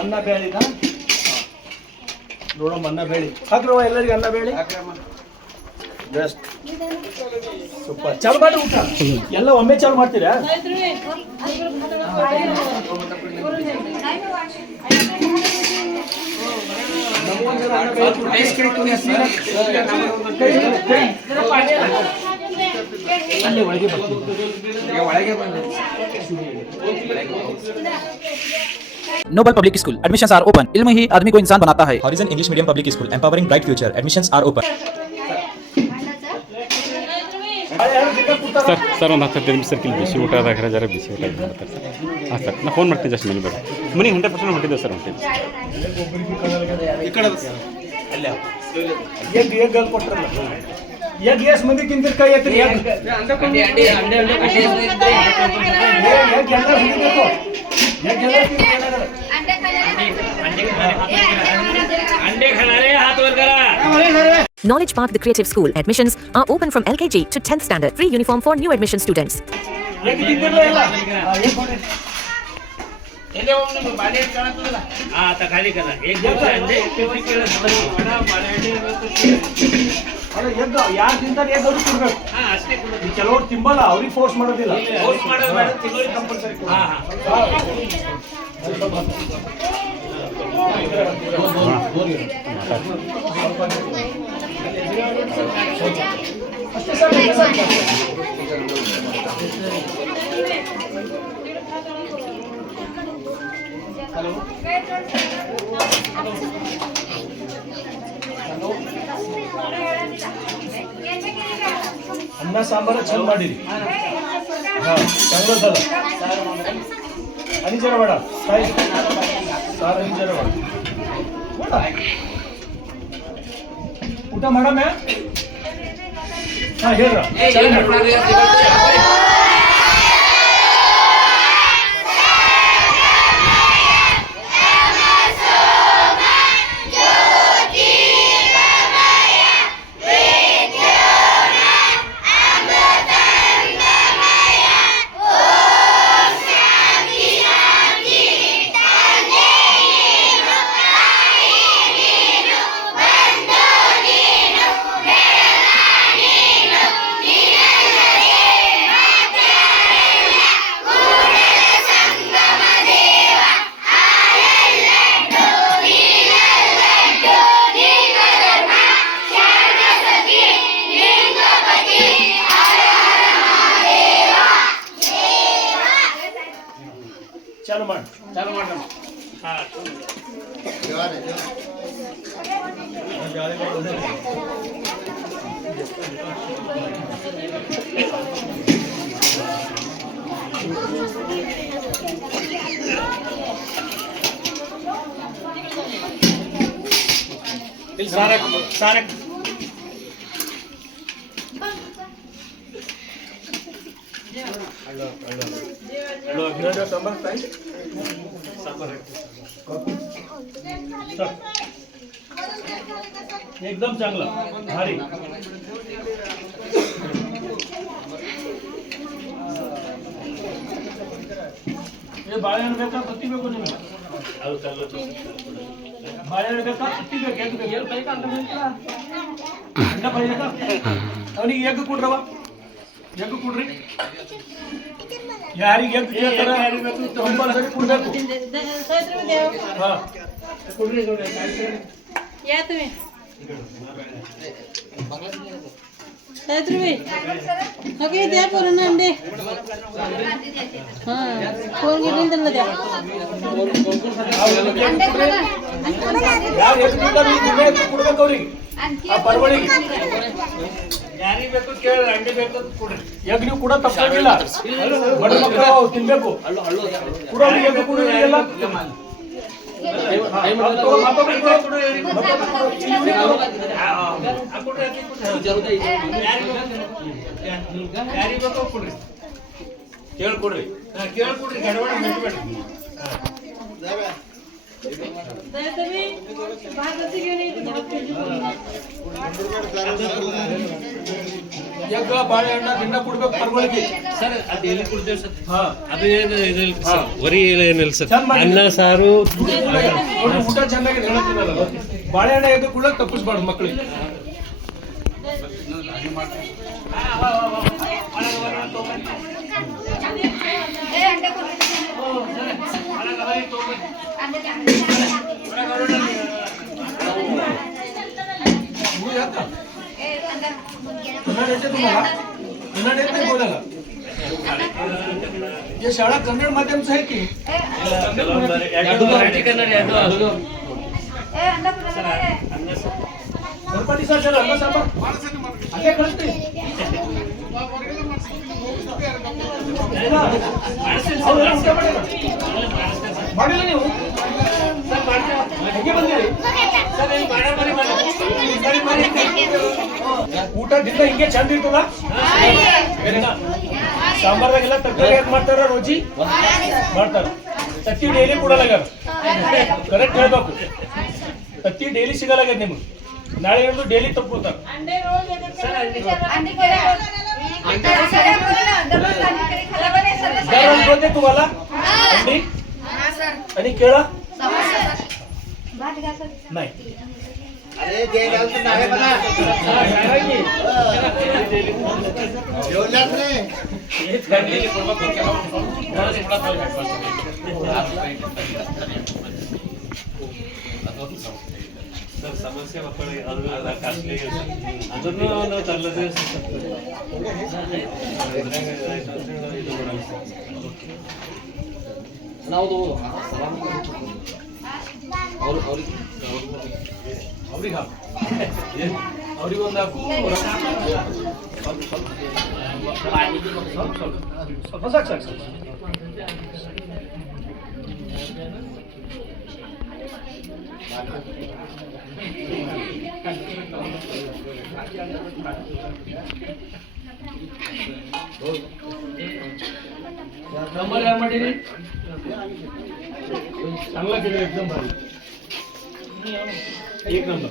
ಅನ್ನ ಬೇಳಿನ ನೋಡಮ್ಮ, ಅನ್ನ ಬೇಳಿ ಹಾಕ್ರವ ಎಲ್ಲರಿಗೆ, ಅನ್ನ ಬೇಳಿ ಬೆಸ್ಟ್ ಸೂಪರ್. ಚಾಲು ಮಾಡಿ ಊಟ ಎಲ್ಲ ಒಮ್ಮೆ ಚಾಲು ಮಾಡ್ತೀರಾ? ಅಲ್ಲಿ ಒಳಗೆ Noble Public School. Admissions are open. इल्म ही आदमी को इंसान बनाता है. Horizon English Medium Public School. Empowering bright future. Admissions are open. Sir ಒಂದು 10 ನಿಮಿಷ ಸರ್ಕಿಲ್ ಬಿಸಿ ಊಟ ಅದಾಗ ಜರ ಬಿಸಿ ಊಟ ಮಾಡ್ತಾರೆ ಸರ್. ಹಾಂ ಸರ್, ನಾ ಫೋನ್ ಮಾಡ್ತೀನಿ ಜಸ್ಟ್ ಮನೆ ಬೇಡ ಮನೆಗೆ 100% ಹೊಂಟಿದ್ದೇವೆ ಸರ್, ಹೊಂಟಿದ್ದೆ. ಎಗ್ ಅಲ್ಲಿ ಕೊಟ್ರಲ್ಲ, ಎಗ್ ಎಷ್ಟು ಮಂದಿ ತಿಂತಿರ್ ಕೈ ಎತ್ರಿ. Egg Knowledge Park, the Creative School. Admissions are open from LKG to 10th standard. Free uniform for new admission students. ಯಾರು ತಿಂತಾರೆ ಎಗ್ ಅವ್ರಿಗೆ ಕೊಡ್ಬೇಕು. ಕೆಲವರು ತಿಂಬಲ್ಲ, ಅವ್ರಿಗೆ ಫೋರ್ಸ್ ಮಾಡೋದಿಲ್ಲ. ಅನ್ನ ಸಾಂಬಾರ ಚಂದ ಮಾಡಿರಿ. चांगलं झालं. आणि जरा वडा काय सार आणि जरा वडा ಊಟ ಮಾಡಮ್ಮ. ಹಾಂ ಹೇಳ್ರ. चालू मार हाँ सारक सारक एकदम चांगला भारी. ಬಾಳೆಹಣ್ಣು ಬೇಕಾ ಕತ್ತಿ ಬೇಕು ನಿಮಗೆ? ಬಾಳೆಹಣ್ಣು ಬೇಕಾ ಕತ್ತಿ ಬೇಕು? ಅಂಡ ಬೇಕಾ? ಅವನಿಗೆ ಎಗ್ ಕೊಡ್ರವ, ಎಗ್ ಕೊಡ್ರಿ. ಯಾರಿಗೆ ಎಗ್ ಕಂಪಲ್ಸರಿ ಕೊಡ್ಬೇಕು. ಹಾಂ ಕೊಡ್ರಿ. ओके द्या करून अंडे हां फोन घेऊन दिलं द्या ಯಾರು ಎಷ್ಟು ಕೊಡ್ಬೇಕು ಅವ್ರಿಗೆ? ಆ ಪರವಳಿಗೆ ಯಾರಿಗೆ ಬೇಕು ಕೇಳಿ, ಅಂಡೆ ಬೇಕು ಕೊಡ್ರಿ. ಎಗ್ ನೀವು ಕೂಡ ತಪ್ಪಾಗಿಲ್ಲ, ಬಡ ಮಕ್ಕಳು ತಿನ್ಬೇಕು. ಕೂಡ ಎಗ್ ಕೊಡ್ರಿ ಎಲ್ಲ ಕೇಳ್ಕೊಡ್ರಿ, ಕೇಳ್ಕೊಡ್ರಿ. ಗಡಬಡ ಮುಟ್ಬೇಡ್ರಿ. तुम्ही भात घेऊन ಎಗ್ಗ ಬಾಳೆಹಣ್ಣ ದಿನ ಕೊಡ್ಬೇಕು ಪರ್ವಳಿಗೆ. ಸರ್ ಅದು ಎಲ್ಲಿ ಕೊಡ್ತೇವೆ ಸರ್? ಹಾ ಅದು ಏನು ಇದಿಲ್ಲ ಸರ್, ವರಿ ಇಲ್ಲ ಏನಿಲ್ಲ ಸರ್, ಚಂದ ಮಾಡಿ. ಅನ್ನ ಸಾರು. ನೋಡ್ರಿ, ಊಟ ಚೆನ್ನಾಗಿ ಹೇಳತ್ತೀನಲ್ಲ, ಬಾಳೆಹಣ್ಣ ಎದ್ದು ಕೂಡ ತಪ್ಪಿಸ್ಬಾರ್ದು ಮಕ್ಕಳಿಗೆ. कन्नड येते तुम्हाला? कन्नड येत नाही बोलायला? या शाळा कन्नड माध्यमचं आहे की? ಮರಾಠಿ ಕನ್ನಡ ಎರಡು. गणपती सर अन्न सांबार असे कळत नाही. ಮಾಡಿಲ್ಲ ನೀವು ಹೇಗೆ ಬಂದಿರಿ? ಊಟ ದಿನ ಹಿಂಗೆ ಚಂದ ಇರ್ತದ? ಸಾಂಬಾರ್ದಾಗೆಲ್ಲ ತರಕಾರಿ ಹಾಕಿ ಮಾಡ್ತಾರ, ರೋಜಿ ಮಾಡ್ತಾರ. ತತ್ತಿ ಡೈಲಿ ಕೊಡಲ್ಲ, ಕರೆಕ್ಟ್ ಹೇಳ್ಬೇಕು. ತತ್ತಿ ಡೈಲಿ ಸಿಗಲ್ಲ ನಿಮ್ಗೆ. ನಾಳೆ ಹೇಳಿದ್ರು ಡೈಲಿ ತಪ್ಪಿರ್ತಾರೆ. बोलते तुम्हाला अंडी आणि केळं नाही. ಸರ್ ಸಮಸ್ಯೆ ಮಕ್ಕಳಿಗೆ ಅದು ಕಾಸ್ಟ್ಲಿ ಅದನ್ನು ನಾವು ತರಲದೇ ಇದು ಕೊಡಲ್ಲ ಸರ್. ಅವ್ರಿಗೆ ಹಾಕು, ಅವ್ರಿಗೆ ಒಂದು ಹಾಕು. ಸ್ವಲ್ಪ ಸಾಕು ಸಾಕು ಸಾಕು. नंबर यार ಮಾಡಿರಿ, चांगला केलं एकदम भारी, एक नंबर.